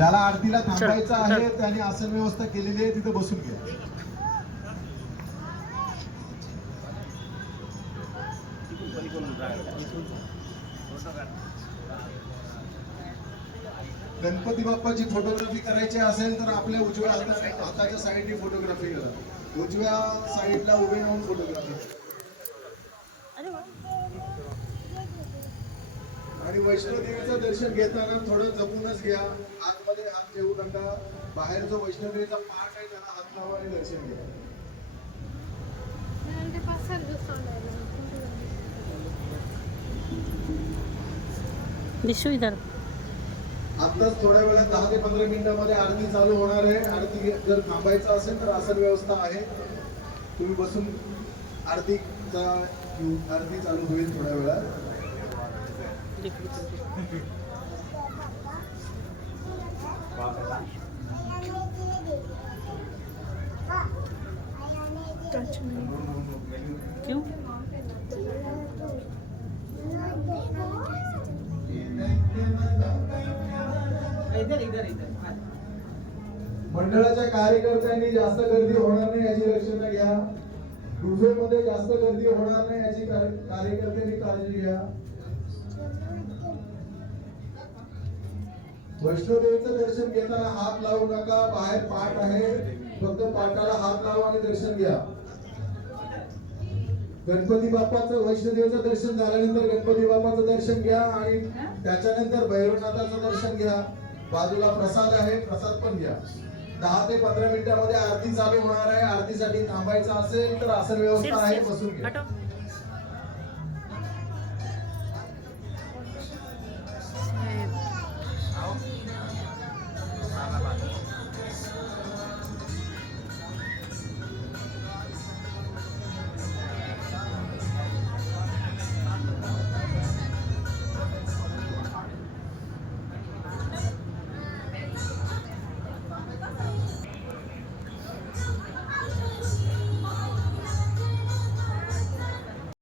ज्याला आरतीला थांबायचं आहे त्याने आसन व्यवस्था केलेली आहे, तिथे बसून घ्या. गणपती बाप्पाची फोटोग्राफी करायची असेल तर आपल्या उजव्या हाताच्या साईडने फोटोग्राफी करा. उजव्या साईडला उभे राहून फोटोग्राफी करा. आणि वैष्णोदेवीचं दर्शन घेताना थोडं जपूनच घ्या. आतमध्ये हात ठेवू नका. बाहेर जो वैष्णोदेवीचा पाठ आहे त्याला हात लावा आणि दर्शन घ्या. विश्व इधर आताच थोड्या वेळात 10 ते 15 मिनिटांमध्ये आरती चालू होणार आहे. आरती जर थांबायचं असेल तर आसन व्यवस्था आहे, तुम्ही बसून आरती चालू होईल थोड्या वेळात. क्यों मंडळाच्या कार्यकर्त्यांनी जास्त गर्दी होणार नाही याची दक्षता घ्या. डीजे मध्ये जास्त गर्दी होणार नाही याची कार्यकर्त्यांनी काळजी घ्या. वैष्णोदेवीचं दर्शन घेताना हात लावू नका. बाहेर पाठ आहे, फक्त पाटाला हात लावा आणि दर्शन घ्या. गणपती बाप्पाचं वैष्णोदेवीचं दर्शन झाल्यानंतर गणपती बाप्पाचं दर्शन घ्या आणि त्याच्यानंतर भैरवनाथाचं दर्शन घ्या. बाजूला प्रसाद आहे, प्रसाद पण घ्या. 10 ते 15 मिनिटांमध्ये आरती चालू होणार आहे. आरतीसाठी थांबायचं असेल तर आसन व्यवस्था आहे, बसून घ्या.